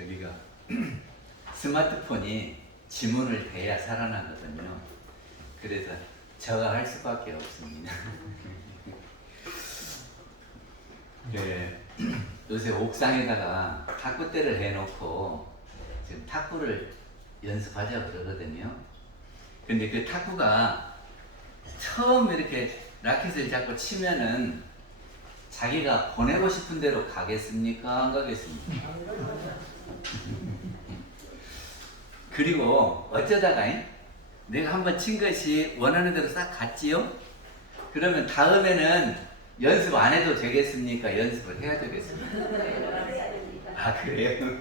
저기가 스마트폰이 지문을 대야 살아나거든요. 그래서 제가 할 수밖에 없습니다. 네, 요새 옥상에다가 탁구대를 해놓고 지금 탁구를 연습하자고 그러거든요. 근데 그 탁구가 처음 이렇게 라켓을 잡고 치면은 자기가 보내고 싶은 대로 가겠습니까? 안 가겠습니까? 그리고 어쩌다가 내가 한번 친 것이 원하는 대로 싹 갔지요? 그러면 다음에는 연습 안 해도 되겠습니까? 연습을 해야 되겠습니까? 아, 그래요?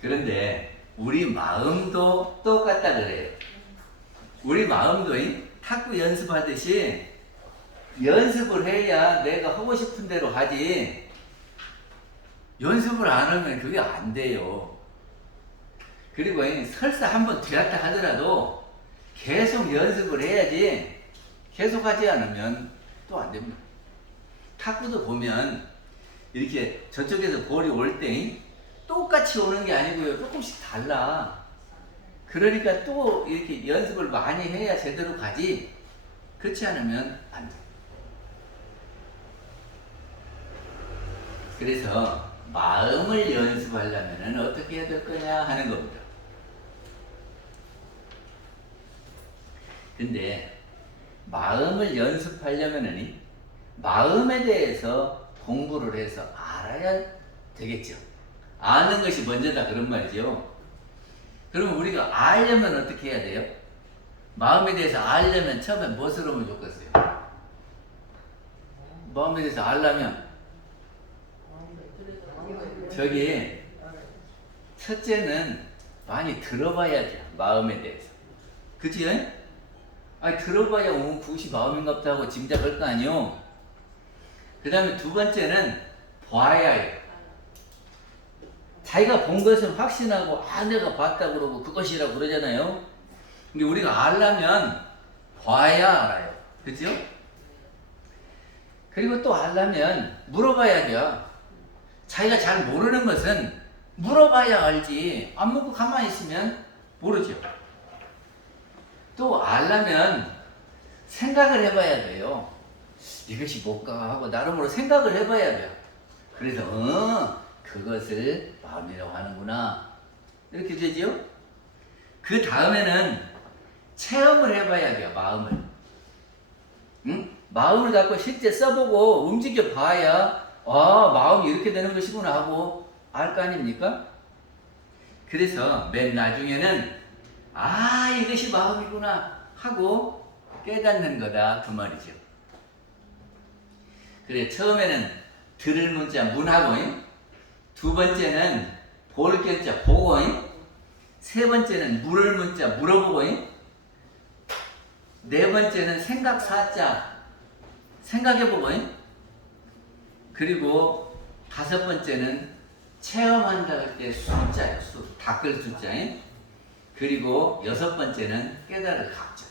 그런데 우리 마음도 똑같다 그래요. 우리 마음도 탁구 연습하듯이 연습을 해야 내가 하고 싶은 대로 하지, 연습을 안 하면 그게 안 돼요. 그리고 설사 한번 되었다 하더라도 계속 연습을 해야지, 계속 하지 않으면 또 안 됩니다. 탁구도 보면 이렇게 저쪽에서 볼이 올 때 똑같이 오는 게 아니고요, 조금씩 달라. 그러니까 또 이렇게 연습을 많이 해야 제대로 가지, 그렇지 않으면 안 돼. 그래서 마음을 연습하려면 어떻게 해야 될 거냐 하는 겁니다. 근데 마음을 연습하려면 마음에 대해서 공부를 해서 알아야 되겠죠. 아는 것이 먼저다 그런 말이죠. 그러면 우리가 알려면 어떻게 해야 돼요? 마음에 대해서 알려면 처음에 무엇을 하면 좋겠어요? 마음에 대해서 알려면 저기 첫째는 많이 들어봐야 돼요. 마음에 대해서. 그치? 아니 들어봐야 그것이 마음인갑다 하고 짐작할 거 아니요. 그 다음에 두 번째는 봐야 해요. 자기가 본 것은 확신하고 내가 봤다 그러고 그것이라고 그러잖아요. 근데 우리가 알려면 봐야 알아요. 그죠? 그리고 또 알려면 물어봐야 돼요. 자기가 잘 모르는 것은 물어봐야 알지, 안 묻고 가만히 있으면 모르죠. 또 알려면 생각을 해봐야 돼요. 이것이 뭘까 하고 나름으로 생각을 해봐야 돼요. 그래서 그것을 마음이라고 하는구나, 이렇게 되죠. 그 다음에는 체험을 해봐야 돼요. 마음을. 마음을 갖고 실제 써보고 움직여 봐야 마음이 이렇게 되는 것이구나 하고 알 거 아닙니까? 그래서 맨 나중에는 이것이 마음이구나 하고 깨닫는 거다 그 말이죠. 그래, 처음에는 들을 문자 문하고, 두 번째는 볼 견자 보고, 세 번째는 물을 문자 물어보고, 네 번째는 생각 사자 생각해보고, 그리고 다섯 번째는 체험한다 할 때 숫자예요. 닦을 숫자. 그리고 여섯 번째는 깨달을 각자.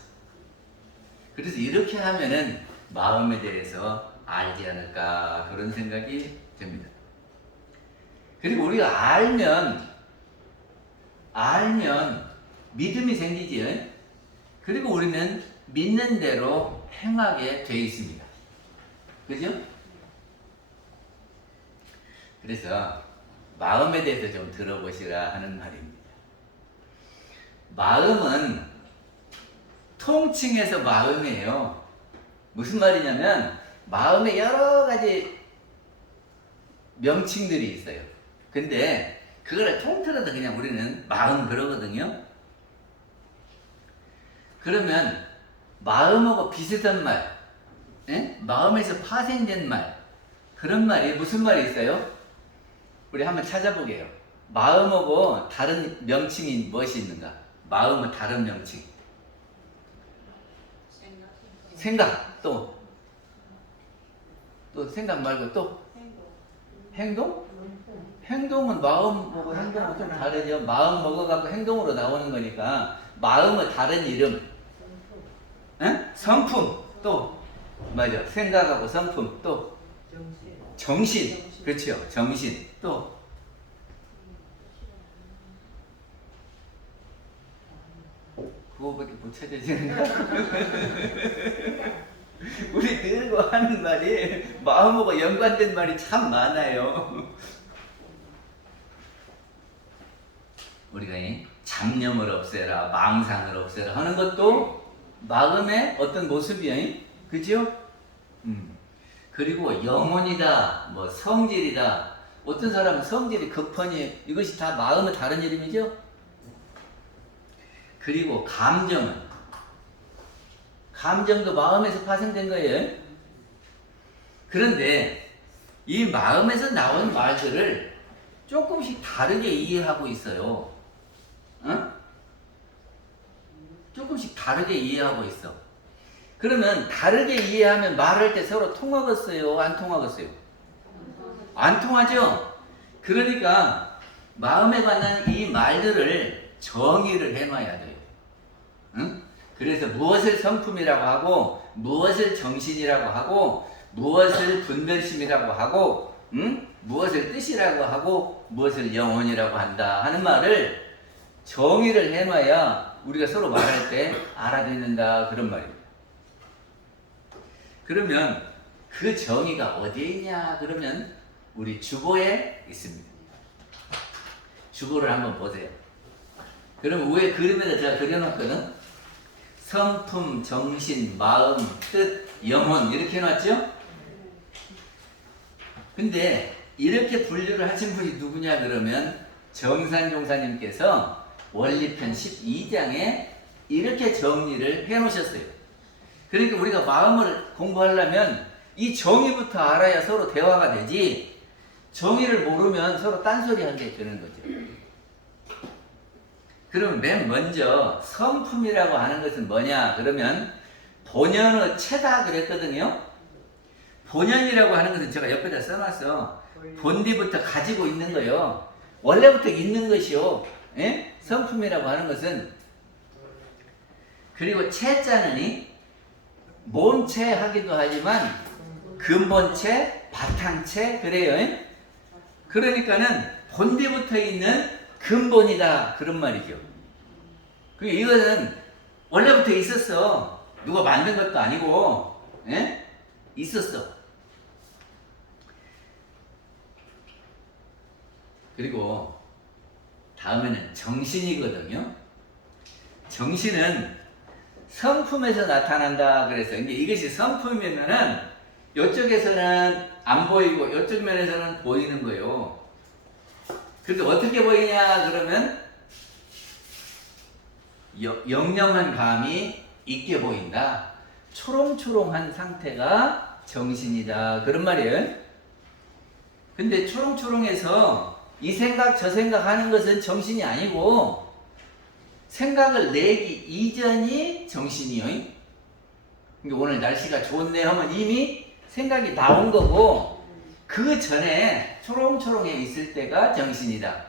그래서 이렇게 하면은 마음에 대해서 알지 않을까 그런 생각이 듭니다. 그리고 우리가 알면 믿음이 생기지. 그리고 우리는 믿는 대로 행하게 돼 있습니다. 그죠? 그래서 마음에 대해서 좀 들어보시라 하는 말입니다. 마음은 통칭해서 마음이에요. 무슨 말이냐면 마음에 여러 가지 명칭들이 있어요. 근데 그거를 통틀어서 그냥 우리는 마음 그러거든요. 그러면 마음하고 비슷한 말, 마음에서 파생된 말, 그런 말이 무슨 말이 있어요? 우리 한번 찾아보게요. 마음하고 다른 명칭이 무엇이 있는가? 마음은 다른 명칭. 생각. 또 생각 말고 또 행동? 행동은 마음하고 행동은 좀 다르죠. 마음 먹어갖고 행동으로 나오는 거니까 마음은 다른 이름. 성품. 또 맞아. 생각하고 성품. 또 정신. 그렇죠. 정신. 또 그거밖에 못 찾아지는가? 우리 들고 하는 말이 마음하고 연관된 말이 참 많아요. 우리가 이 잡념을 없애라, 망상을 없애라 하는 것도 마음의 어떤 모습이에요. 그죠? 그리고 영혼이다, 뭐 성질이다. 어떤 사람은 성질이 급하니 이것이 다 마음의 다른 이름이죠? 그리고 감정도 마음에서 파생된 거예요. 그런데 이 마음에서 나온 말들을 조금씩 다르게 이해하고 있어요. 조금씩 다르게 이해하고 있어. 그러면 다르게 이해하면 말할 때 서로 통하겠어요? 안 통하겠어요? 안 통하죠? 그러니까 마음에 관한 이 말들을 정의를 해놔야 돼요. 응? 그래서 무엇을 성품이라고 하고, 무엇을 정신이라고 하고, 무엇을 분별심이라고 하고, 무엇을 뜻이라고 하고, 무엇을 영혼이라고 한다 하는 말을 정의를 해놔야 우리가 서로 말할 때 알아듣는다, 그런 말입니다. 그러면 그 정의가 어디에 있냐? 그러면 우리 주보에 있습니다. 주보를 한번 보세요. 그럼 위에 그림에다 제가 그려놨거든. 성품, 정신, 마음, 뜻, 영혼 이렇게 해놨죠? 근데 이렇게 분류를 하신 분이 누구냐 그러면 정산종사님께서 원리편 12장에 이렇게 정리를 해놓으셨어요. 그러니까 우리가 마음을 공부하려면 이 정의부터 알아야 서로 대화가 되지, 정의를 모르면 서로 딴소리 하게 되는 거죠. 그럼 맨 먼저 성품이라고 하는 것은 뭐냐 그러면 본연의 체다 그랬거든요. 본연이라고 하는 것은 제가 옆에다 써놨어. 본디부터 가지고 있는 거요. 원래부터 있는 것이요. 예? 성품이라고 하는 것은. 그리고 체자는 몸체 하기도 하지만 근본체, 바탕체 그래요. 예? 그러니까는 본디부터 있는 근본이다 그런 말이죠. 이거는 원래부터 있었어. 누가 만든 것도 아니고, 예? 있었어. 그리고 다음에는 정신이거든요. 정신은 성품에서 나타난다 그래서 이것이 성품이면은 이쪽에서는 안 보이고 이쪽 면에서는 보이는 거예요. 그런데 어떻게 보이냐 그러면 영영한 감이 있게 보인다. 초롱초롱한 상태가 정신이다 그런 말이에요. 근데 초롱초롱해서 이 생각 저 생각 하는 것은 정신이 아니고 생각을 내기 이전이 정신이요. 그러니까 오늘 날씨가 좋네 하면 이미 생각이 나온 거고 그 전에 초롱초롱해 있을 때가 정신이다.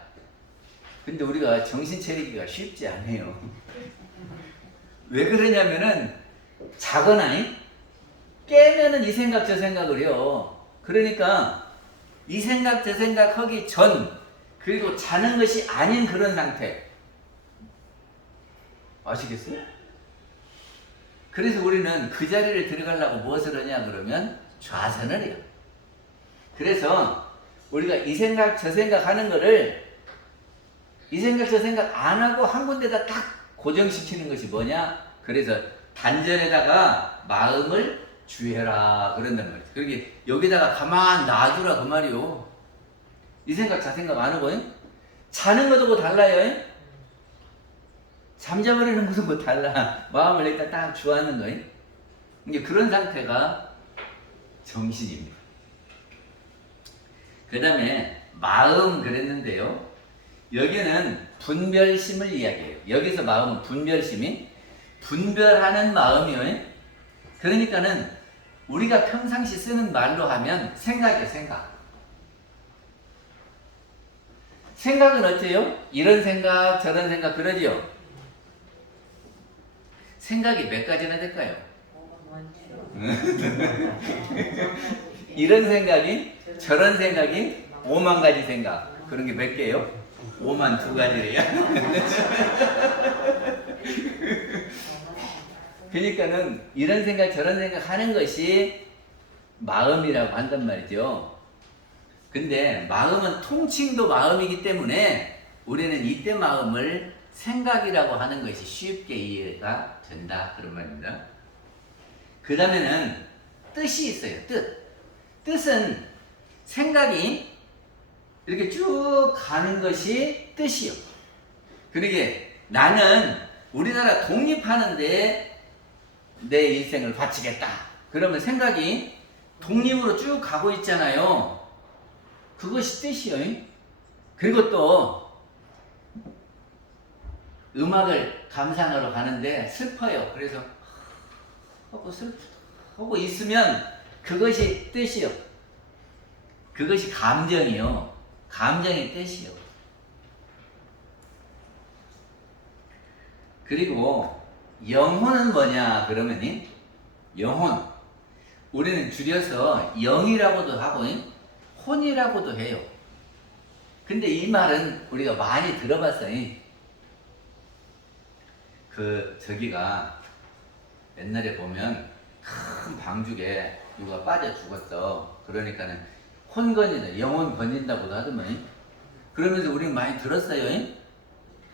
근데 우리가 정신 차리기가 쉽지 않아요. 왜 그러냐면은 자거나 깨면은 이 생각 저 생각을 해요. 그러니까 이 생각 저 생각 하기 전 그리고 자는 것이 아닌 그런 상태. 아시겠어요? 그래서 우리는 그 자리를 들어가려고 무엇을 하냐 그러면 좌선을 해요. 그래서 우리가 이 생각 저 생각 하는 거를 이 생각 저 생각 안 하고 한 군데다 딱 고정시키는 것이 뭐냐? 그래서 단전에다가 마음을 주해라 그런단 말이죠. 그러니까 여기다가 가만 놔두라 그 말이요. 이 생각 저 생각 안 하고 자는 것도 뭐 달라요. 잠자버리는 것도 뭐 달라. 마음을 여기다 딱 주하는 거예요. 이게 그런 상태가 정신입니다. 그 다음에 마음 그랬는데요. 여기는 분별심을 이야기해요. 여기서 마음은 분별심이 분별하는 마음이에요. 그러니까는 우리가 평상시 쓰는 말로 하면 생각이에요. 생각은 어때요? 이런 생각 저런 생각 그러지요. 생각이 몇 가지나 될까요? 이런 생각이 저런 생각이 5만 가지 생각. 그런 게 몇 개요? 5만 2가지래요. 그러니까는 이런 생각 저런 생각 하는 것이 마음이라고 한단 말이죠. 근데 마음은 통칭도 마음이기 때문에 우리는 이때 마음을 생각이라고 하는 것이 쉽게 이해가 된다 그런 말입니다. 그 다음에는 뜻이 있어요. 뜻은 생각이 이렇게 쭉 가는 것이 뜻이요. 그러게 나는 우리나라 독립하는데 내 인생을 바치겠다. 그러면 생각이 독립으로 쭉 가고 있잖아요. 그것이 뜻이요. 그리고 또 음악을 감상하러 가는데 슬퍼요. 그래서 하고 있으면 그것이 뜻이요. 그것이 감정이요. 감정의 뜻이요. 그리고 영혼은 뭐냐 그러면 영혼 우리는 줄여서 영이라고도 하고 혼이라고도 해요. 근데 이 말은 우리가 많이 들어봤어요. 저기가 옛날에 보면 큰 방죽에 누가 빠져 죽었어. 그러니까는 혼 건진다, 영혼 건진다고도 하더만. 그러면서 우리는 많이 들었어요.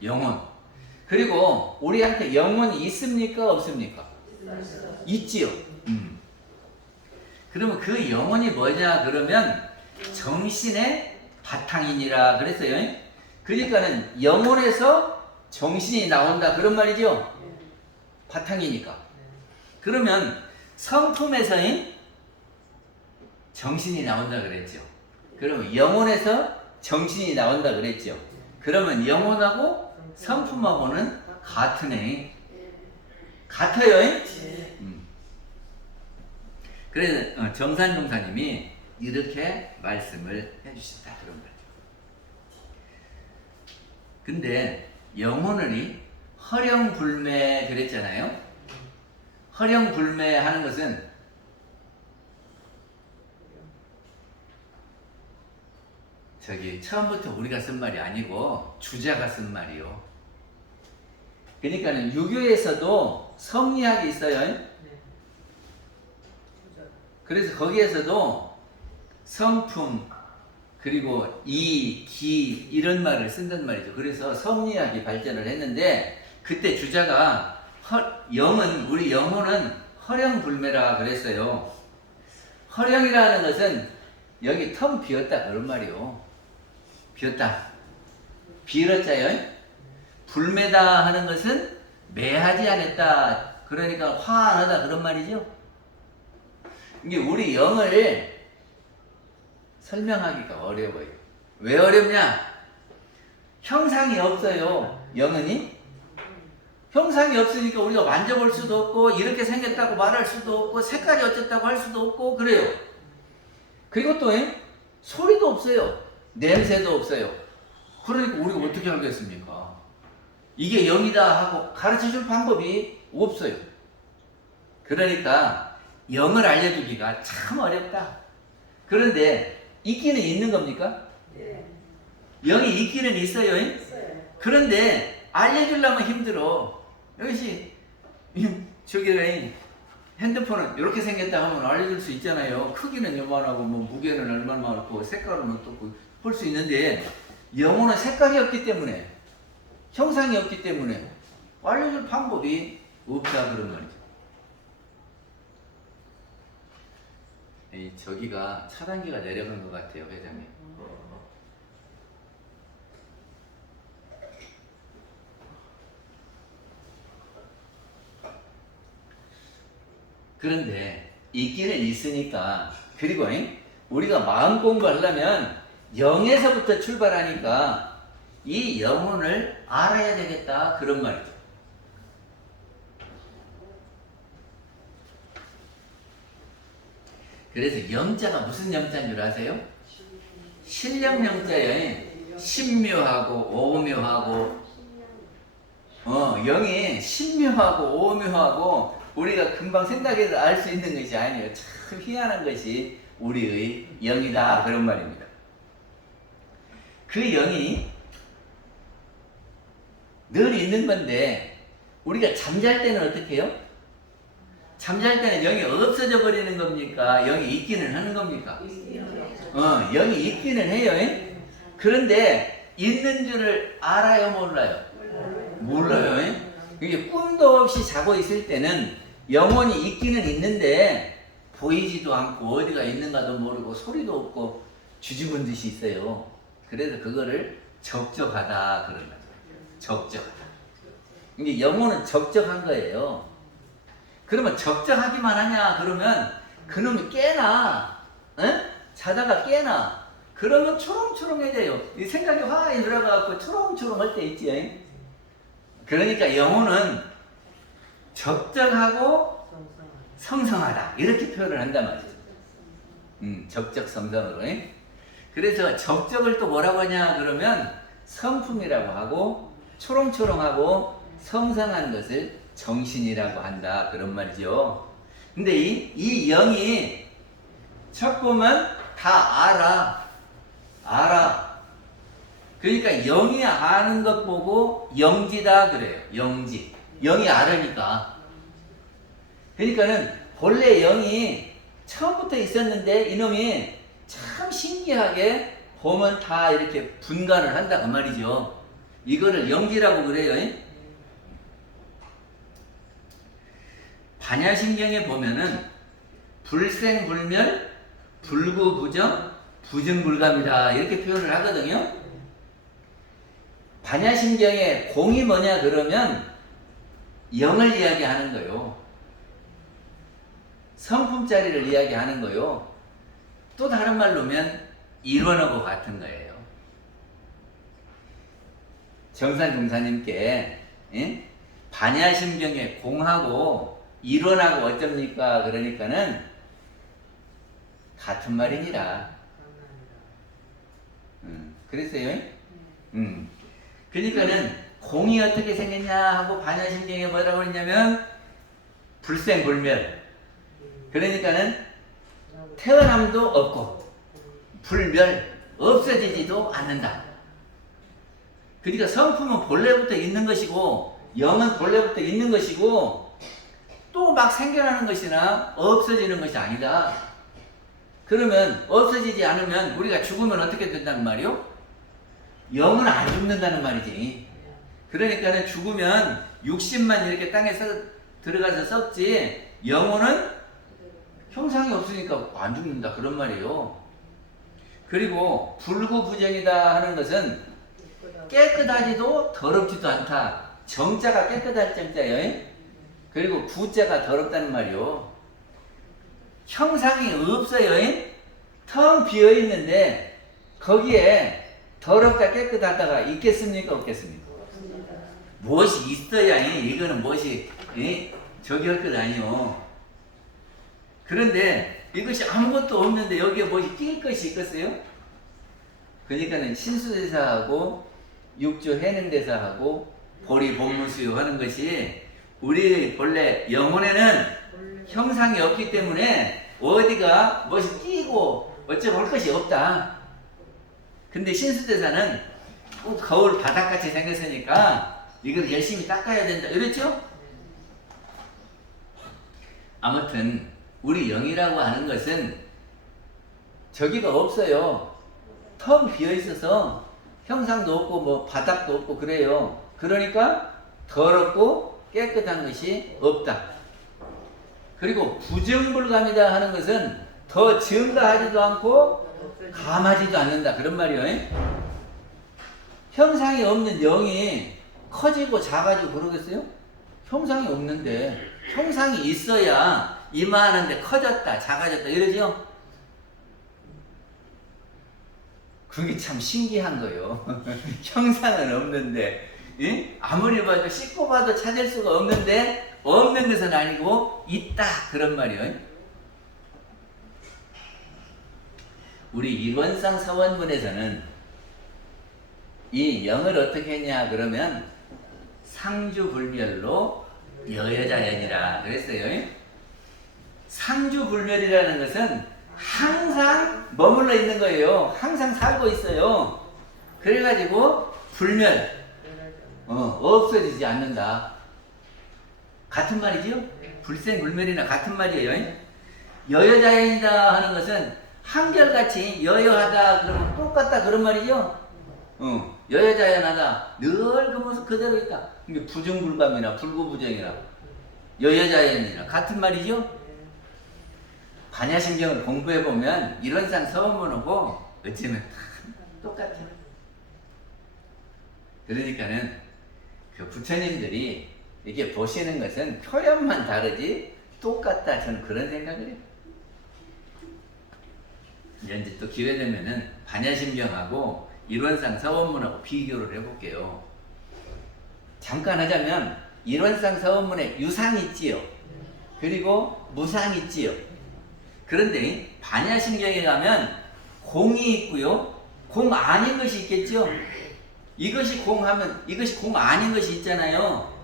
영혼. 그리고 우리한테 영혼이 있습니까? 없습니까? 있지요. 그러면 그 영혼이 뭐냐 그러면 정신의 바탕이니라 그랬어요. 그러니까는 영혼에서 정신이 나온다 그런 말이죠. 바탕이니까. 그러면 성품에서 정신이 나온다 그랬죠. 그러면 영혼에서 정신이 나온다 그랬죠. 그러면 영혼하고 성품하고는 같으네. 같아요. 그래서 정산용사님이 이렇게 말씀을 해주셨다 그런 거예요. 근데 영혼을 허령불매 그랬잖아요. 허령불매하는 것은 처음부터 우리가 쓴 말이 아니고 주자가 쓴 말이요. 그러니까는 유교에서도 성리학이 있어요. 그래서 거기에서도 성품 그리고 이, 기 이런 말을 쓴단 말이죠. 그래서 성리학이 발전을 했는데 그때 주자가 우리 영혼은 허령불매라 그랬어요. 허령이라는 것은 여기 텅 비었다 그런 말이요. 비었다. 비었자요. 불매다 하는 것은 매하지 않았다. 그러니까 화 안 하다 그런 말이죠. 이게 우리 영을 설명하기가 어려워요. 왜 어렵냐? 형상이 없어요. 영은이 형상이 없으니까 우리가 만져볼 수도 없고 이렇게 생겼다고 말할 수도 없고 색깔이 어쨌다고 할 수도 없고 그래요. 그리고 또 소리도 없어요. 냄새도 없어요. 그러니까 우리가 어떻게 알겠습니까? 이게 영이다 하고 가르쳐줄 방법이 없어요. 그러니까 영을 알려주기가 참 어렵다. 그런데 있기는 있는 겁니까? 네. 영이 있기는 있어요. 그런데 알려주려면 힘들어. 여기시 저기 핸드폰은 이렇게 생겼다 하면 알려줄 수 있잖아요. 크기는 요만하고 뭐 무게는 얼마나 많고 색깔은 어떻고 볼 수 있는데 영혼은 색깔이 없기 때문에 형상이 없기 때문에 알려줄 방법이 없다 그런 말이죠. 저기가 차단기가 내려간 것 같아요, 회장님. 그런데 있기는 있으니까 그리고 우리가 마음 공부하려면 영에서부터 출발하니까 이 영혼을 알아야 되겠다 그런 말이죠. 그래서 영자가 무슨 영자인 줄 아세요? 신령 영자예요. 신묘하고 오묘하고 영이 신묘하고 오묘하고 우리가 금방 생각해서 알 수 있는 것이 아니에요. 참 희한한 것이 우리의 영이다 그런 말입니다. 그 영이 늘 있는 건데 우리가 잠잘 때는 어떻게 해요? 잠잘 때는 영이 없어져 버리는 겁니까? 영이 있기는 하는 겁니까? 영이 있기는 해요. 그런데 있는 줄을 알아요, 몰라요? 몰라요. 이게 꿈도 없이 자고 있을 때는 영혼이 있기는 있는데 보이지도 않고 어디가 있는가도 모르고 소리도 없고 뒤집은 듯이 있어요. 그래서 그거를 적적하다 그런 거죠. 적적하다. 이게 영혼은 적적한 거예요. 그러면 적적하기만 하냐? 그러면 그놈이 깨나, 자다가 깨나, 그러면 초롱초롱해져요. 이 생각이 화에 들어가갖고 초롱초롱할 때 있지. 그러니까 영혼은 적적하고 성성하다 이렇게 표현을 한단 말이죠. 적적성성으로. 그래서 적적을 또 뭐라고 하냐 그러면 성품이라고 하고 초롱초롱하고 성성한 것을 정신이라고 한다 그런 말이죠. 근데 이 영이 첫 보면 다 알아. 그러니까 영이 아는 것 보고 영지다 그래요. 영지. 영이 알으니까. 그러니까는 본래 영이 처음부터 있었는데 이놈이 참 신기하게 보면 다 이렇게 분간을 한다 그 말이죠. 이거를 영지라고 그래요. 반야심경에 보면은 불생불멸, 불구부정, 부증불감이다 이렇게 표현을 하거든요. 반야심경에 공이 뭐냐 그러면 영을 이야기하는 거요. 성품자리를 이야기하는 거요. 또 다른 말로면 일원하고 같은 거예요. 정산종사님께 반야심경에 공하고 일원하고 어쩝니까? 그러니까는 같은 말이니라. 그랬어요. 그러니까는 공이 어떻게 생겼냐 하고 반야심경에 뭐라고 했냐면 불생불멸. 그러니까는 태어남도 없고 불멸 없어지지도 않는다. 그러니까 성품은 본래부터 있는 것이고 영은 본래부터 있는 것이고 또 막 생겨나는 것이나 없어지는 것이 아니다. 그러면 없어지지 않으면 우리가 죽으면 어떻게 된다는 말이요? 영은 안 죽는다는 말이지. 그러니까는 죽으면 육신만 이렇게 땅에 들어가서 썩지 영혼은 형상이 없으니까 안 죽는다 그런 말이에요. 그리고 불구부정이다 하는 것은 깨끗하지도 더럽지도 않다. 정자가 깨끗할 정자예요. 그리고 구자가 더럽다는 말이요. 형상이 없어요. 텅 비어 있는데 거기에 더럽다 깨끗하다가 있겠습니까? 없겠습니까? 무엇이 있어야 이거는 무엇이 저기 할 것 아니요. 그런데 이것이 아무것도 없는데 여기에 무엇이 낄 것이 있겠어요? 그러니까는 신수대사하고 육조 해능대사하고 보리 본무수요 하는 것이 우리 본래 영혼에는 형상이 없기 때문에 어디가 무엇이 끼고 어쩌고 할 것이 없다. 근데 신수대사는 꼭 거울 바닥같이 생겼으니까 이걸 열심히 닦아야 된다. 이랬죠? 아무튼 우리 영이라고 하는 것은 저기가 없어요. 텅 비어 있어서 형상도 없고 뭐 바닥도 없고 그래요. 그러니까 더럽고 깨끗한 것이 없다. 그리고 부정불감이다 하는 것은 더 증가하지도 않고 감하지도 않는다 그런 말이에요. 형상이 없는 영이 커지고 작아지고 그러겠어요? 형상이 없는데 형상이 있어야 이만한데 커졌다 작아졌다 이러죠? 그게 참 신기한 거예요. 형상은 없는데 아무리 봐도 씻고 봐도 찾을 수가 없는데 없는 것은 아니고 있다 그런 말이에요. 우리 일원상 서원문에서는 이 영을 어떻게 했냐 그러면 상주불멸로 여여자연이라 그랬어요. 상주불멸이라는 것은 항상 머물러 있는 거예요. 항상 살고 있어요. 그래가지고 불멸 없어지지 않는다. 같은 말이지요? 불생불멸이나 같은 말이에요. 여여자연이다 하는 것은 한결같이 여여하다 그러면 똑같다 그런 말이죠? 여여자연하다 늘 그 모습 그대로 있다. 이게 부정불감이나 불구부정이나 여여자연이나 같은 말이죠? 반야심경을 공부해보면 이론상 서원문하고 어쩌면 다 똑같아요. 그러니까는 그 부처님들이 이게 보시는 것은 표현만 다르지 똑같다, 저는 그런 생각을 해요. 이제 또 기회 되면은 반야심경하고 이론상 서원문하고 비교를 해볼게요. 잠깐 하자면 이론상 서원문에 유상이 있지요. 그리고 무상이 있지요. 그런데 반야심경에 가면 공이 있고요. 공 아닌 것이 있겠죠. 이것이 공하면 이것이 공 아닌 것이 있잖아요.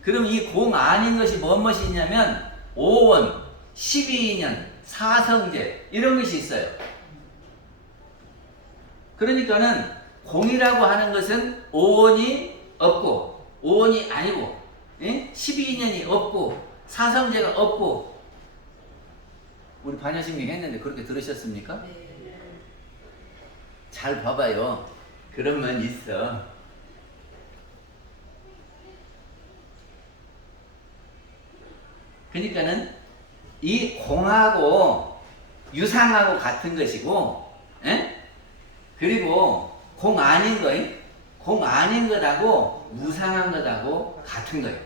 그럼 이 공 아닌 것이 무엇이 있냐면 오원, 12인연, 사성제 이런 것이 있어요. 그러니까는 공이라고 하는 것은 오원이 없고 오원이 아니고 12인연이 없고 사성제가 없고 우리 반야심경 했는데 그렇게 들으셨습니까? 네. 잘 봐봐요. 그러면 있어. 그러니까는 이 공하고 유상하고 같은 것이고, 그리고 공 아닌 거, 공 아닌 것하고 무상한 것하고 같은 거예요.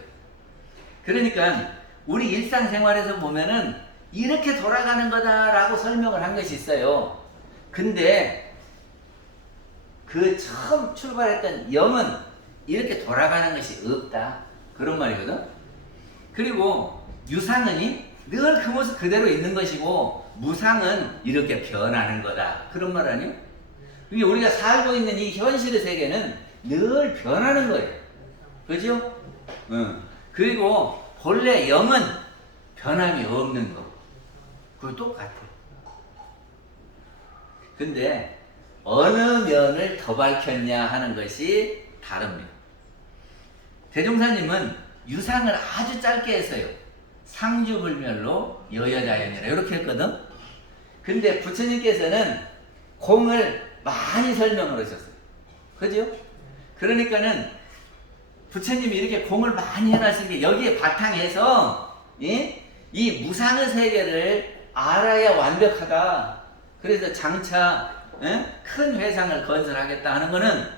그러니까 우리 일상생활에서 보면은 이렇게 돌아가는 거다라고 설명을 한 것이 있어요. 근데 그 처음 출발했던 영은 이렇게 돌아가는 것이 없다. 그런 말이거든. 그리고 유상은 늘 그 모습 그대로 있는 것이고 무상은 이렇게 변하는 거다. 그런 말 아니에요? 그게 우리가 살고 있는 이 현실의 세계는 늘 변하는 거예요. 그죠? 그리고 본래 영은 변함이 없는 거. 그거 똑같아요. 근데 어느 면을 더 밝혔냐 하는 것이 다릅니다. 대종사님은 유상을 아주 짧게 했어요. 상주불멸로 여여자연이라 이렇게 했거든. 근데 부처님께서는 공을 많이 설명을 하셨어요. 그죠? 그러니까는 부처님이 이렇게 공을 많이 해놨은 게 여기에 바탕에서 이 무상의 세계를 알아야 완벽하다. 그래서 장차 큰 회상을 건설하겠다 하는 거는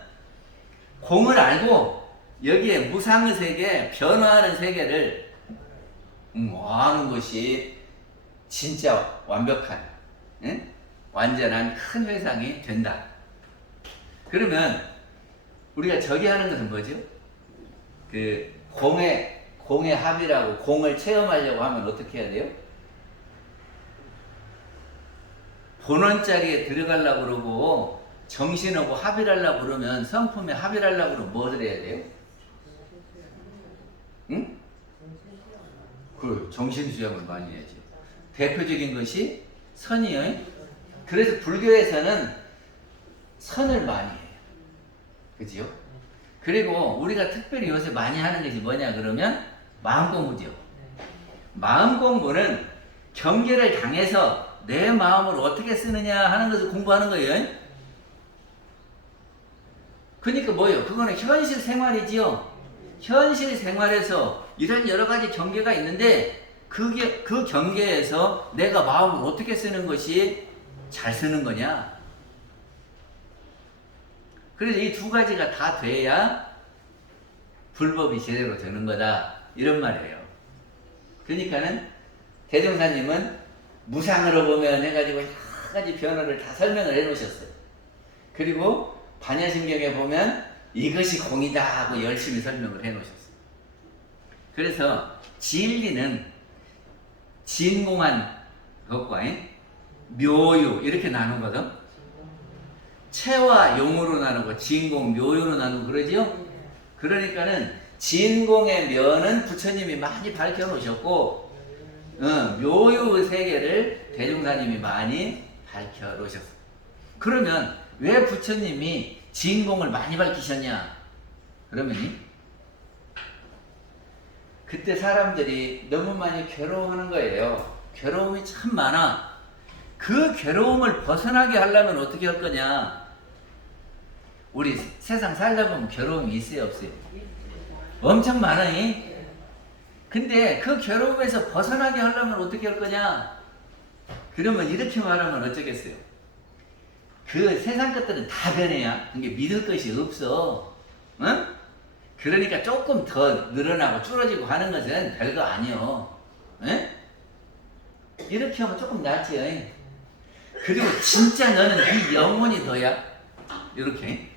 공을 알고 여기에 무상의 세계, 변화하는 세계를 아는 것이 진짜 완벽한 완전한 큰 회상이 된다. 그러면 우리가 저기 하는 것은 뭐죠? 그 공의 합이라고 공을 체험하려고 하면 어떻게 해야 돼요? 본원자리에 들어가려고 그러고 정신하고 합의하려고 그러면 성품에 합의하려고 그러면 뭐를 해야 돼요? 응? 그 정신수양을 많이 해야지. 대표적인 것이 선이에요. 그래서 불교에서는 선을 많이 해요. 그지요? 그리고 우리가 특별히 요새 많이 하는 것이 뭐냐 그러면 마음 공부죠. 마음 공부는 경계를 당해서 내 마음을 어떻게 쓰느냐 하는 것을 공부하는 거예요. 그러니까 뭐예요? 그거는 현실 생활이지요. 현실 생활에서 이런 여러 가지 경계가 있는데 그 경계에서 내가 마음을 어떻게 쓰는 것이 잘 쓰는 거냐. 그래서 이 두 가지가 다 돼야 불법이 제대로 되는 거다. 이런 말이에요. 그러니까는 대종사님은 무상으로 보면 해가지고 여러 가지 변화를 다 설명을 해 놓으셨어요. 그리고 반야심경에 보면 이것이 공이다 하고 열심히 설명을 해 놓으셨어요. 그래서 진리는 진공한 것과 묘유 이렇게 나누거든. 체와 용으로 나누고 진공, 묘유로 나누고 그러지요? 그러니까는 진공의 면은 부처님이 많이 밝혀 놓으셨고 묘유 세계를 대종사님이 많이 밝혀 놓으셨어요. 그러면 왜 부처님이 진공을 많이 밝히셨냐? 그러면 그때 사람들이 너무 많이 괴로워하는 거예요. 괴로움이 참 많아. 그 괴로움을 벗어나게 하려면 어떻게 할 거냐? 우리 세상 살다 보면 괴로움이 있어요, 없어요? 엄청 많아요. 근데 그 괴로움에서 벗어나게 하려면 어떻게 할 거냐? 그러면 이렇게 말하면 어쩌겠어요? 그 세상 것들은 다 변해야 그게 믿을 것이 없어. 응? 그러니까 조금 더 늘어나고 줄어지고 하는 것은 별거 아니요. 응? 이렇게 하면 조금 낫지요. 그리고 진짜 너는 네 영혼이 너야. 이렇게.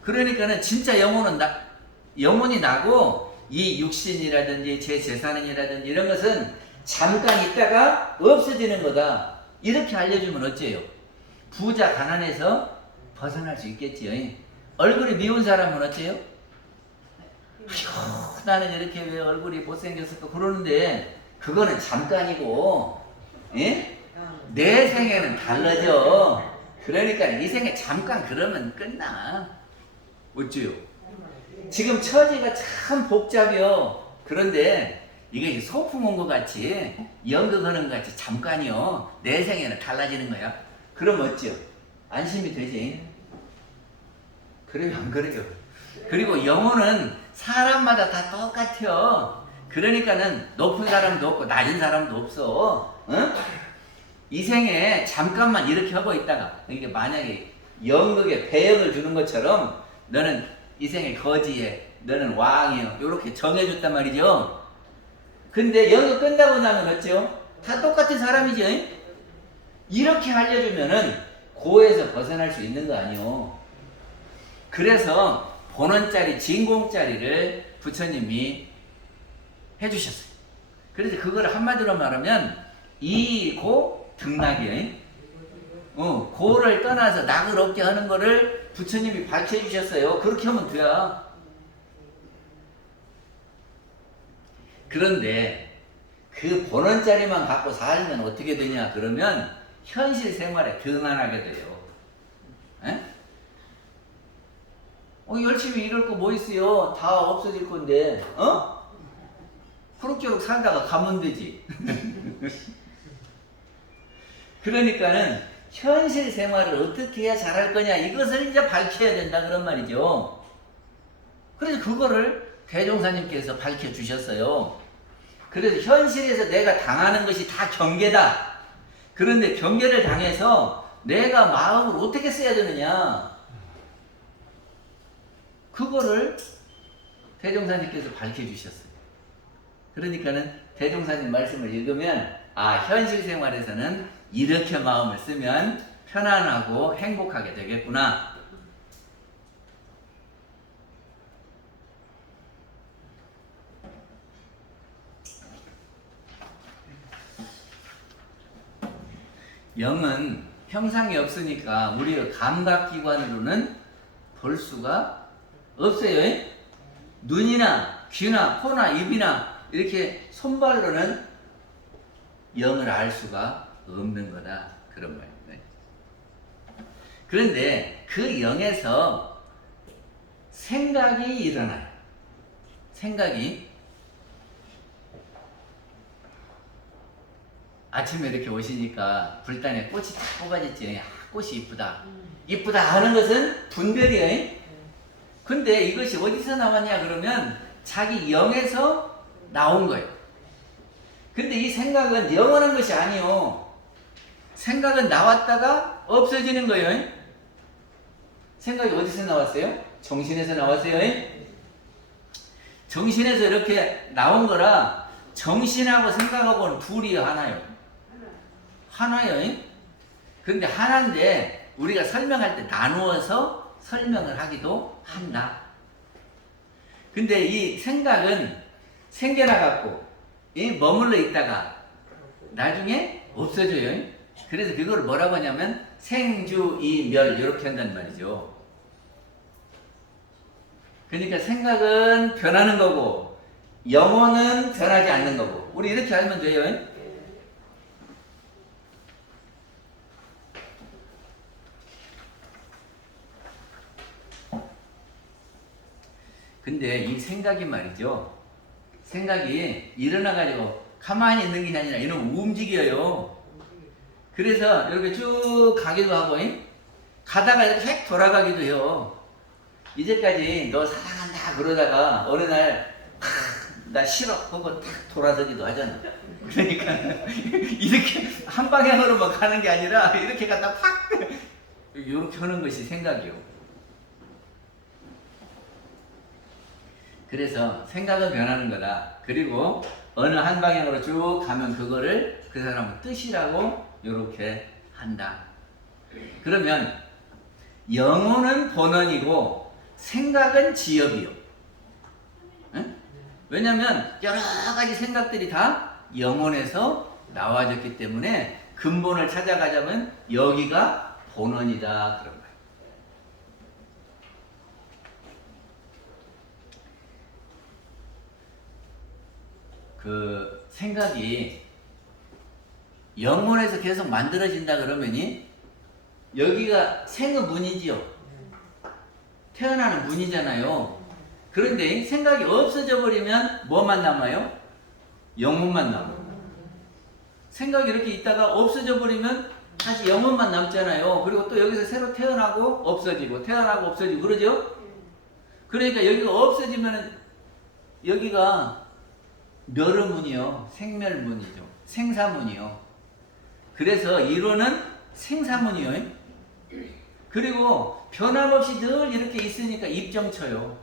그러니까는 진짜 영혼이 나고 이 육신이라든지 제 재산이라든지 이런 것은 잠깐 있다가 없어지는 거다. 이렇게 알려주면 어째요? 부자 가난해서 벗어날 수 있겠지요. 얼굴이 미운 사람은 어째요? 아이고, 나는 이렇게 왜 얼굴이 못생겼을까 그러는데 그거는 잠깐이고, 예? 내 생에는 달라져. 그러니까 이 생에 잠깐 그러면 끝나. 어째요? 지금 처지가 참 복잡해요. 그런데 이게 소풍 온 것 같이 연극하는 것 같이 잠깐이요. 내 생에는 달라지는 거야. 그럼 어찌요? 안심이 되지? 그래요, 안 그래요? 그리고 영혼은 사람마다 다 똑같아요. 그러니까는 높은 사람도 없고 낮은 사람도 없어. 응? 이 생에 잠깐만 이렇게 하고 있다가 이게 만약에 연극에 배역을 주는 것처럼 너는 이 생에 거지에 너는 왕이요. 이렇게 정해줬단 말이죠. 근데 연극 끝나고 나면 어쩌요? 다 똑같은 사람이죠. 이렇게 알려주면은 고에서 벗어날 수 있는 거 아니요. 그래서 본원짜리 진공짜리를 부처님이 해주셨어요. 그래서 그걸 한마디로 말하면 이고 등락이에요. 고를 떠나서 낙을 얻게 하는 거를 부처님이 밝혀주셨어요. 그렇게 하면 돼요. 그런데 그 본원짜리만 갖고 살면 어떻게 되냐 그러면 현실 생활에 등한하게 돼요. 에? 열심히 이럴 거 뭐 있어요? 다 없어질 건데, 그럭저럭 살다가 가면 되지. 그러니까는 현실 생활을 어떻게 해야 잘할 거냐 이것을 이제 밝혀야 된다 그런 말이죠. 그래서 그거를 대종사님께서 밝혀주셨어요. 그래서 현실에서 내가 당하는 것이 다 경계다. 그런데 경계를 당해서 내가 마음을 어떻게 써야 되느냐 그거를 대종사님께서 밝혀주셨어요. 그러니까는 대종사님 말씀을 읽으면 현실 생활에서는 이렇게 마음을 쓰면 편안하고 행복하게 되겠구나. 영은 형상이 없으니까 우리의 감각기관으로는 볼 수가 없어요. 눈이나 귀나 코나 입이나 이렇게 손발로는 영을 알 수가 없는 거다. 그런 말입니다. 그런데 그 영에서 생각이 일어나요. 생각이 아침에 이렇게 오시니까 불단에 꽃이 딱 뽑아졌지. 꽃이 이쁘다. 이쁘다 하는 것은 분별이에요. 근데 이것이 어디서 나왔냐 그러면 자기 영에서 나온 거예요. 근데 이 생각은 영원한 것이 아니요. 생각은 나왔다가 없어지는 거예요. 생각이 어디서 나왔어요? 정신에서 나왔어요. 정신에서 이렇게 나온 거라 정신하고 생각하고는 둘이 하나요. 하나요. 근데 하나인데 우리가 설명할 때 나누어서 설명을 하기도 한다. 근데 이 생각은 생겨나갖고 머물러 있다가 나중에 없어져요. 그래서 그걸 뭐라고 하냐면 생주이멸 이렇게 한단 말이죠. 그러니까 생각은 변하는 거고 영혼은 변하지 않는 거고 우리 이렇게 알면 돼요. 근데 이 생각이 말이죠. 생각이 일어나가지고 가만히 있는 게 아니라 이놈 움직여요. 그래서 이렇게 쭉 가기도 하고, 가다가 이렇게 획 돌아가기도 해요. 이제까지 너 사랑한다 그러다가 어느 날, 나 싫어 하고 탁 돌아서기도 하잖아. 그러니까 이렇게 한 방향으로만 가는 게 아니라 이렇게 가다 팍 이렇게 하는 것이 생각이요. 그래서 생각은 변하는 거다. 그리고 어느 한 방향으로 쭉 가면 그거를 그 사람의 뜻이라고 이렇게 한다. 그러면 영혼은 본원이고 생각은 지엽이요. 응? 왜냐하면 여러 가지 생각들이 다 영혼에서 나와졌기 때문에 근본을 찾아가자면 여기가 본원이다. 그런 거예요. 그 생각이 영혼에서 계속 만들어진다 그러면이 여기가 생의 문이지요. 태어나는 문이잖아요. 그런데 생각이 없어져 버리면 뭐만 남아요? 영혼만 남아요. 생각이 이렇게 있다가 없어져 버리면 다시 영혼만 남잖아요. 그리고 또 여기서 새로 태어나고 없어지고 태어나고 없어지고 그러죠? 그러니까 여기가 없어지면 여기가 멸의문이요. 생멸문이죠. 생사문이요. 그래서 이론은 생사문이요. 그리고 변함없이 늘 이렇게 있으니까 입정처요.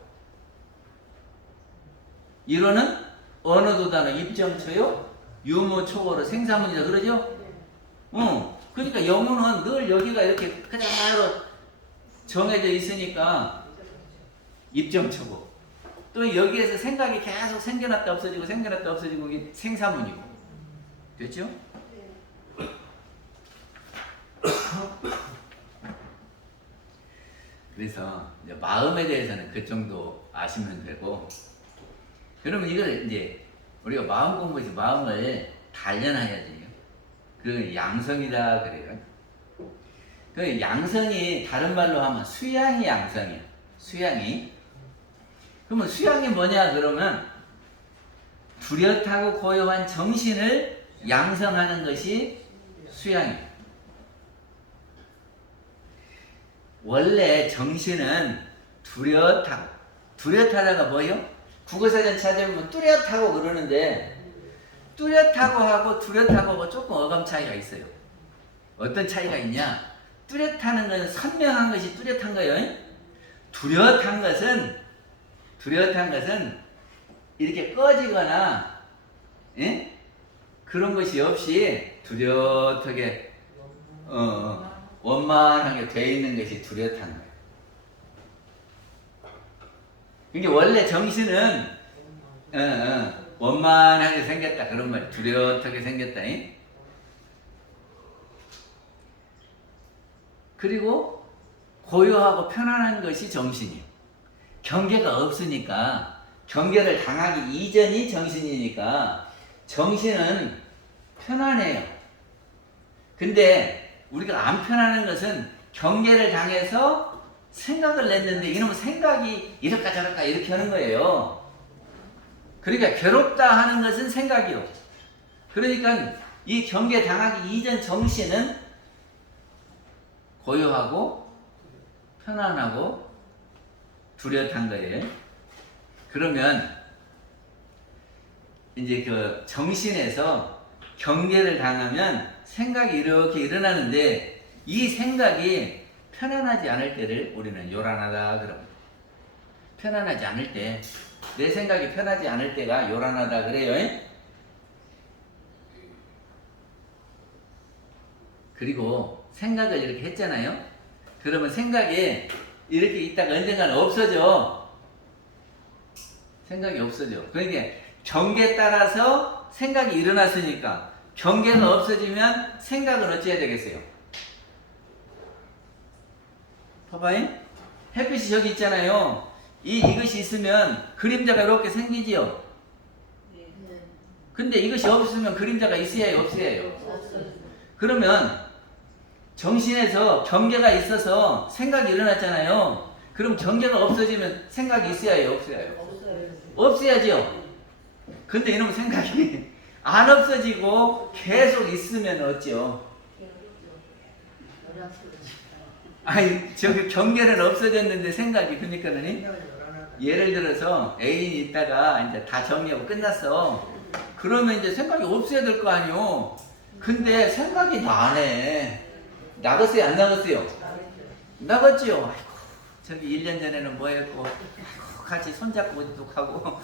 이론은 언어도단어 입정처요. 유무초고로 생사문이다 그러죠? 그러니까 영혼은 늘 여기가 이렇게 그대로 정해져 있으니까 입정처고, 또 여기에서 생각이 계속 생겨났다 없어지고 생겨났다 없어지고 이게 생사문이고. 됐죠? 그래서 이제 마음에 대해서는 그 정도 아시면 되고, 그러면 이걸 이제 우리가 마음 공부에서 마음을 단련해야지. 그 양성이다 그래요. 그 양성이 다른 말로 하면 수양이 양성이야. 수양이. 그러면 수양이 뭐냐 그러면 뚜렷하고 고요한 정신을 양성하는 것이 수양이에요. 원래 정신은 뚜렷하다가 뭐예요? 국어사전 찾아보면 뚜렷하고 그러는데, 뚜렷하고 하고 뚜렷하고 조금 어감 차이가 있어요. 어떤 차이가 있냐? 뚜렷하는 것은 선명한 것이 뚜렷한 거예요. 뚜렷한 것은 이렇게 꺼지거나 그런 것이 없이 뚜렷하게 원만하게 되어 있는 것이 뚜렷한 거예요. 이게 원래 정신은 원만하게 생겼다 그런 말, 뚜렷하게 생겼다. 그리고 고요하고 편안한 것이 정신이에요. 경계가 없으니까, 경계를 당하기 이전이 정신이니까 정신은 편안해요. 근데 우리가 안 편안한 것은 경계를 당해서 생각을 냈는데 이놈의 생각이 이럴까 저럴까 이렇게 하는 거예요. 그러니까 괴롭다 하는 것은 생각이요. 그러니까 이 경계 당하기 이전 정신은 고요하고 편안하고 뚜렷한 거예요. 그러면 이제 그 정신에서 경계를 당하면 생각이 이렇게 일어나는데, 이 생각이 편안하지 않을 때를 우리는 요란하다 그럽니다. 편안하지 않을 때, 내 생각이 편하지 않을 때가 요란하다 그래요. 그리고 생각을 이렇게 했잖아요. 그러면 생각이 이렇게 있다가 언젠가는 없어져. 생각이 없어져. 그러니까 경계에 따라서 생각이 일어났으니까 경계가 없어지면 생각은 어찌 해야 되겠어요? 봐봐요. 햇빛이 저기 있잖아요. 이것이 있으면 그림자가 이렇게 생기지요. 근데 이것이 없으면 그림자가 있어야 해요, 없어야 해요? 그러면 정신에서 경계가 있어서 생각이 일어났잖아요. 그럼 경계가 없어지면 생각이 있어야 해요, 없어야 해요? 없어야죠. 근데 이놈 생각이 안 없어지고 계속 있으면 어찌요? 아니 저기 경계는 없어졌는데 생각이 그러니까는 예를 들어서 애인이 있다가 이제 다 정리하고 끝났어. 그러면 이제 생각이 없어야 될 거 아니요. 근데 생각이 나네. 나갔어요 안 나갔어요? 나갔지요. 아이고 저기 1년 전에는 뭐 했고 아이고, 같이 손잡고 어디도 가고 아이고,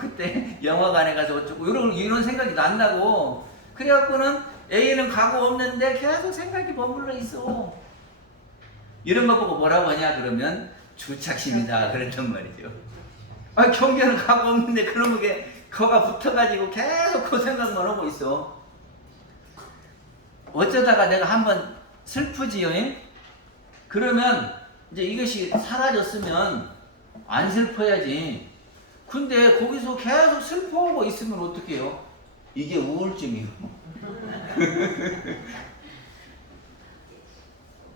그때 영화관에 가서 어쩌고 이런 생각이 난다고. 그래갖고는 A는 가고 없는데 계속 생각이 머물러 있어. 이런 거 보고 뭐라고 하냐 그러면 주착심이다 그랬단 말이죠. 아 경계는 가고 없는데 그러면 게 거가 붙어가지고 계속 그 생각만 하고 있어. 어쩌다가 내가 한번 슬프지요? 그러면 이제 이것이 사라졌으면 안 슬퍼야지. 근데 거기서 계속 슬퍼하고 있으면 어떡해요? 이게 우울증이요.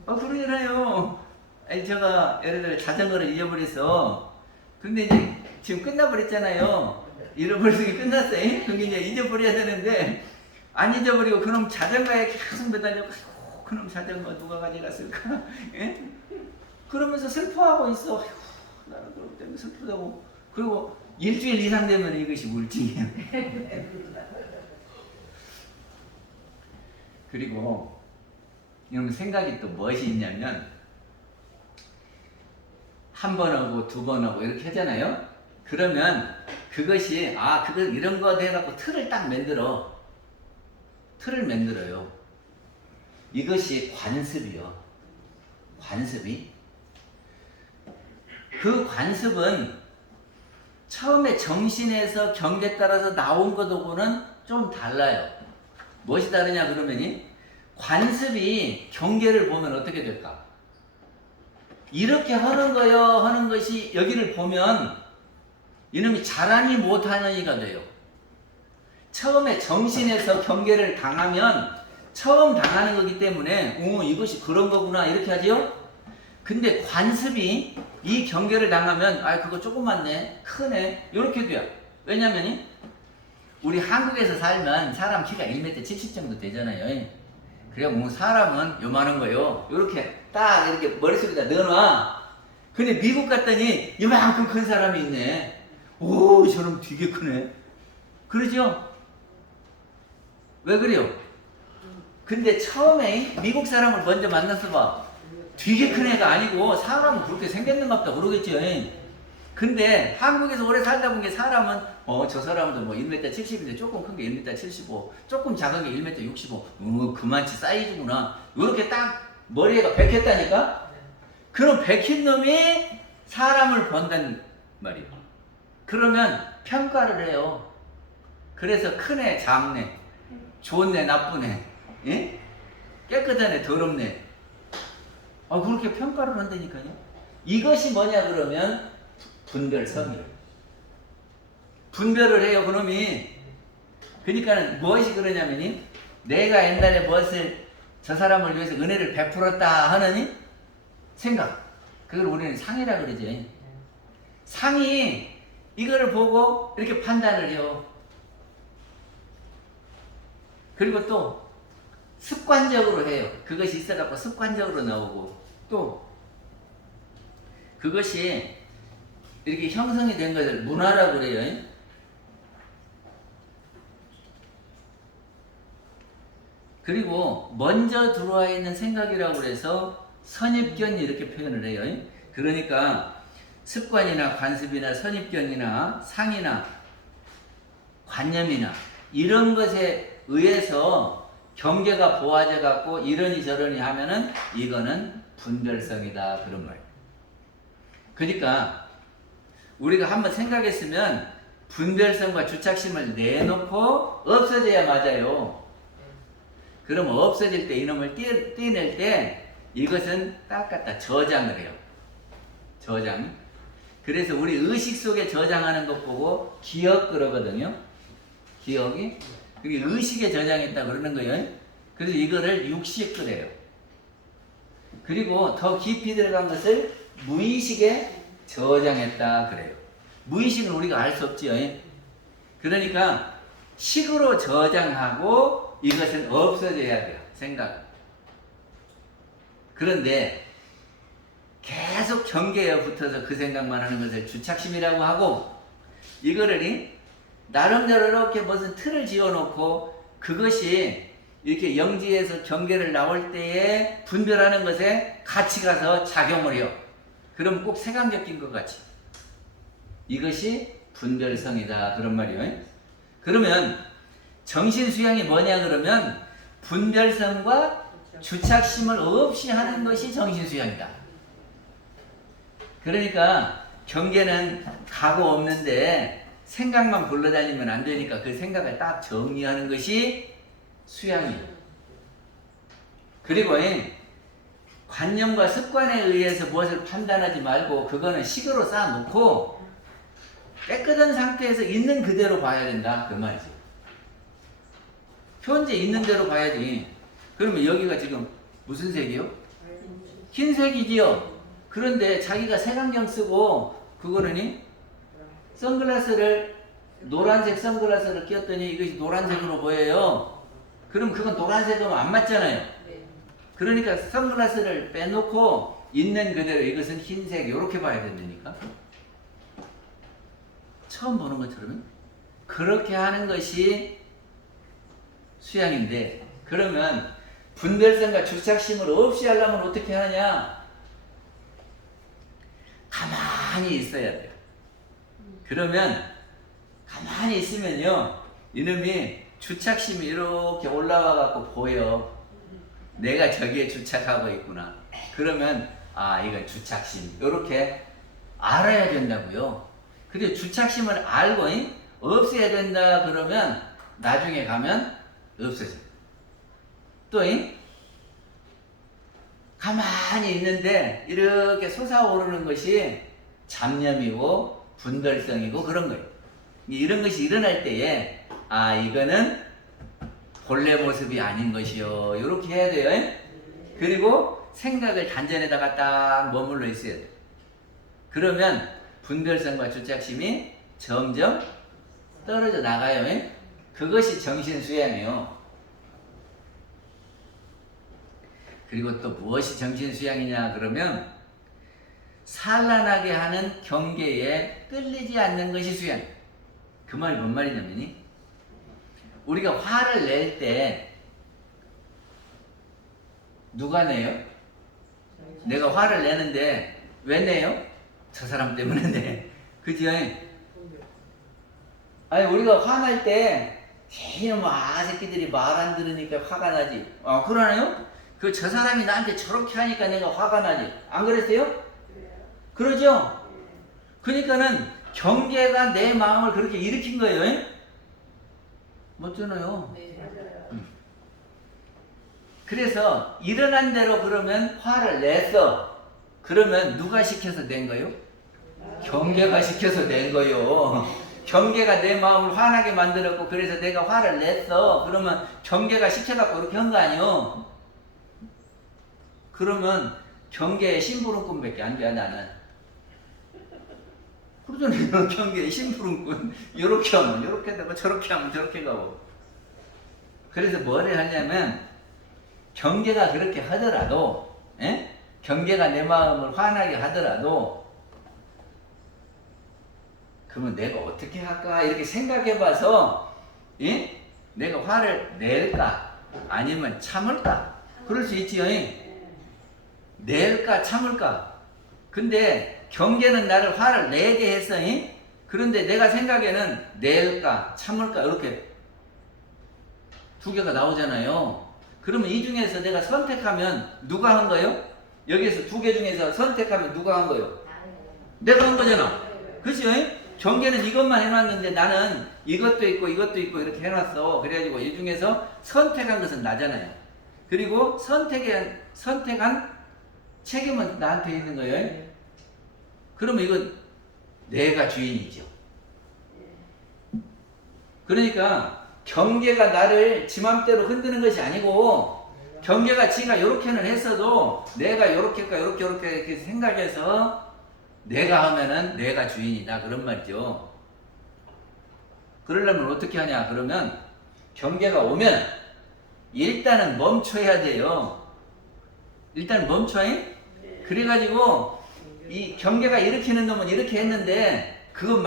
그러잖아요. 아니 제가 예를 들어 자전거를 잃어버렸어. 근데 이제 지금 끝나버렸잖아요. 잃어버리는 게 끝났어요. 그게 이제 잊어버려야 되는데 안 잊어버리고 그럼 자전거에 계속 매달려. 그럼 자전거 누가 가져갔을까? 예? 그러면서 슬퍼하고 있어. 아이고, 나는 그런 것 때문에 슬프다고. 그리고 일주일 이상 되면 이것이 우울증이에요. 그리고 여러분 생각이 또 무엇이 있냐면 한 번 하고 두 번 하고 이렇게 하잖아요. 그러면 그것이 그거 이런 거 해갖고 틀을 딱 만들어. 틀을 만들어요. 이것이 관습이요. 관습이. 그 관습은 처음에 정신에서 경계에 따라서 나온 것하고는 좀 달라요. 무엇이 다르냐 그러면이 관습이 경계를 보면 어떻게 될까? 이렇게 하는 거요 하는 것이 여기를 보면 이놈이 잘하니 못하느니가 돼요. 처음에 정신에서 경계를 당하면 처음 당하는 거기 때문에 이것이 그런 거구나 이렇게 하죠. 근데 관습이 이 경계를 당하면 그거 조그맣네 크네 이렇게 돼요. 왜냐면 우리 한국에서 살면 사람 키가 1m 70 정도 되잖아요. 그래 사람은 요만한 거요. 이렇게 딱 이렇게 머릿속에다 넣어놔. 근데 미국 갔더니 이만큼 큰 사람이 있네. 오, 이 사람 되게 크네. 그러죠? 왜 그래요? 근데 처음에 미국 사람을 먼저 만나서 봐. 되게 큰 애가 아니고 사람은 그렇게 생겼는가 보다 그러겠죠. 근데 한국에서 오래 살다 보니 사람은 저 사람도 뭐 1m 70인데 조금 큰 게 1m 75, 조금 작은 게 1m 65. 그만치 사이즈구나. 이렇게 딱 머리가 백했다니까? 그럼 백힌 놈이 사람을 본단 말이에요. 그러면 평가를 해요. 그래서 큰 애, 작네, 좋은 애, 나쁜 애, 예? 깨끗한 애, 더럽네. 그렇게 평가를 한다니까요. 이것이 뭐냐 그러면 분별성이에요. 분별을 해요 그놈이. 그러니까는 무엇이 그러냐면이 내가 옛날에 무엇을 저 사람을 위해서 은혜를 베풀었다 하느니 생각. 그걸 우리는 상이라 그러지. 상이 이거를 보고 이렇게 판단을 해요. 그리고 또 습관적으로 해요. 그것이 있어갖고 습관적으로 나오고 또 그것이 이렇게 형성이 된 것을 문화라고 그래요. 그리고 먼저 들어와 있는 생각이라고 해서 선입견 이렇게 표현을 해요. 그러니까 습관이나 관습이나 선입견이나 상이나 관념이나 이런 것에 의해서 경계가 보아져 갖고 이러니 저러니 하면은 이거는 분별성이다 그런 말. 그러니까 우리가 한번 생각했으면 분별성과 주착심을 내놓고 없어져야 맞아요. 그럼 없어질 때 이놈을 떼낼 때 이것은 딱 갖다 저장을 해요. 저장. 그래서 우리 의식 속에 저장하는 것 보고 기억 그러거든요. 기억이. 그게 의식에 저장했다 그러는 거예요. 그래서 이거를 육식 그래요. 그리고 더 깊이 들어간 것을 무의식에 저장했다 그래요. 무의식은 우리가 알 수 없지요. 그러니까 식으로 저장하고 이것은 없어져야 돼요. 생각. 그런데 계속 경계에 붙어서 그 생각만 하는 것을 주착심이라고 하고, 이거를 나름대로 이렇게 무슨 틀을 지어놓고 그것이 이렇게 영지에서 경계를 나올 때에 분별하는 것에 같이 가서 작용을 해요. 그럼 꼭 세강 엮인 것 같이. 이것이 분별성이다. 그런 말이에요. 그러면 정신수양이 뭐냐 그러면 분별성과 주착심을 없이 하는 것이 정신수양이다. 그러니까 경계는 가고 없는데 생각만 불러다니면 안 되니까 그 생각을 딱 정리하는 것이 수양이에요. 그리고 관념과 습관에 의해서 무엇을 판단하지 말고 그거는 식으로 쌓아놓고 깨끗한 상태에서 있는 그대로 봐야 된다. 그 말이지. 현재 있는 대로 봐야지. 그러면 여기가 지금 무슨 색이요? 흰색이지요. 그런데 자기가 색안경 쓰고 그거는 선글라스를 노란색 선글라스를 끼웠더니 이것이 노란색으로 보여요. 그럼 그건 노란색하고 안 맞잖아요. 그러니까 선글라스를 빼놓고 있는 그대로 이것은 흰색 이렇게 봐야 된다니까. 처음 보는 것처럼 그렇게 하는 것이 수양인데, 그러면 분별성과 주착심을 없이 하려면 어떻게 하느냐? 가만히 있어야 돼요. 그러면 가만히 있으면요, 이놈이 주착심이 이렇게 올라와 갖고 보여. 내가 저기에 주착하고 있구나. 그러면 이건 주착심 이렇게 알아야 된다고요. 근데 주착심을 알고 없애야 된다 그러면 나중에 가면 없어져. 또 가만히 있는데 이렇게 솟아오르는 것이 잡념이고 분별성이고 그런 거예요. 이런 것이 일어날 때에 이거는 본래 모습이 아닌 것이요. 이렇게 해야 돼요. 그리고 생각을 단전에다가 딱 머물러 있어야 돼요. 그러면 분별성과 주착심이 점점 떨어져 나가요. 그것이 정신수양이에요. 그리고 또 무엇이 정신수양이냐 그러면 산란하게 하는 경계에 끌리지 않는 것이 수양. 그 말이 뭔 말이냐면 우리가 화를 낼 때 누가 내요? 내가 화를 내는데 왜 내요? 저 사람 때문에 내. 그죠? 아니 우리가 화날 때 괜히 새끼들이 말 안 들으니까 화가 나지. 그러나요? 저 사람이 나한테 저렇게 하니까 내가 화가 나지. 안 그랬어요? 그러죠? 그러니까는 경계가 내 마음을 그렇게 일으킨 거예요. 맞잖아요. 그래서 일어난 대로 그러면 화를 냈어. 그러면 누가 시켜서 낸 거요? 경계가 시켜서 낸 거요. 경계가 내 마음을 화나게 만들었고 그래서 내가 화를 냈어. 그러면 경계가 시켜갖고 그렇게 한 거 아니요. 그러면 경계의 심부름꾼밖에 안 돼, 나는. 그러잖아요. 경계의 심부름꾼. 요렇게 하면 요렇게 되고 저렇게 하면 저렇게 가고. 그래서 뭐를 하냐면 경계가 그렇게 하더라도 경계가 내 마음을 화나게 하더라도 그러면 내가 어떻게 할까 이렇게 생각해봐서 내가 화를 낼까 아니면 참을까 그럴 수 있지요. 낼까 참을까. 근데 경계는 나를 화를 내게 했어. 그런데 내가 생각에는 낼까 참을까 이렇게 두 개가 나오잖아요. 그러면 이 중에서 내가 선택하면 누가 한 거예요? 여기에서 두 개 중에서 선택하면 누가 한 거예요? 내가 한 거잖아. 그치? 경계는 이것만 해놨는데 나는 이것도 있고 이것도 있고 이렇게 해놨어. 그래가지고 이 중에서 선택한 것은 나잖아요. 그리고 선택한 책임은 나한테 있는 거예요. 그러면 이건 내가 주인이죠. 그러니까 경계가 나를 지 맘대로 흔드는 것이 아니고 경계가 지가 이렇게는 했어도 내가 이렇게 생각해서 내가 하면은 내가 주인이다 그런 말이죠. 그러려면 어떻게 하냐? 그러면 경계가 오면 일단은 멈춰야 돼요. 일단 멈춰잉? 그래가지고 이 경계가 일으키는 놈은 이렇게 했는데 그거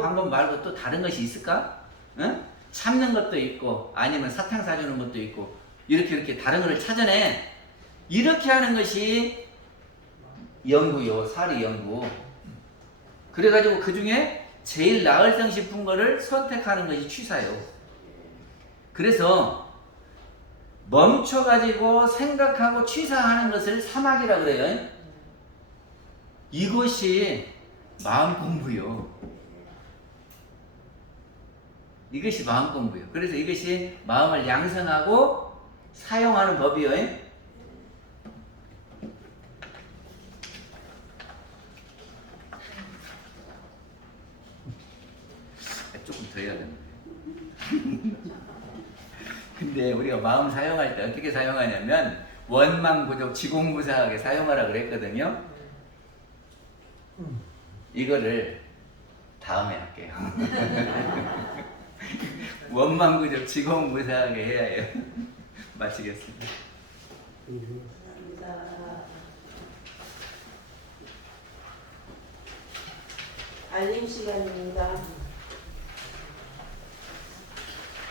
방법 말고 또 다른 것이 있을까? 응? 참는 것도 있고 아니면 사탕 사주는 것도 있고 이렇게 다른 것을 찾아내. 이렇게 하는 것이 연구요. 사리 연구. 그래가지고 그 중에 제일 나을성 싶은 거를 선택하는 것이 취사요. 그래서 멈춰가지고 생각하고 취사하는 것을 사막이라고 그래요. 이것이 마음 공부요. 이것이 마음 공부요. 그래서 이것이 마음을 양성하고 사용하는 법이요. 조금 더 해야 되는데. 근데 우리가 마음 사용할 때 어떻게 사용하냐면 원망부족 지공무사하게 사용하라 그랬거든요. 이거를 다음에 할게요. 원망부족 지공무사하게 해야 해요. 마치겠습니다. 알림 시간입니다.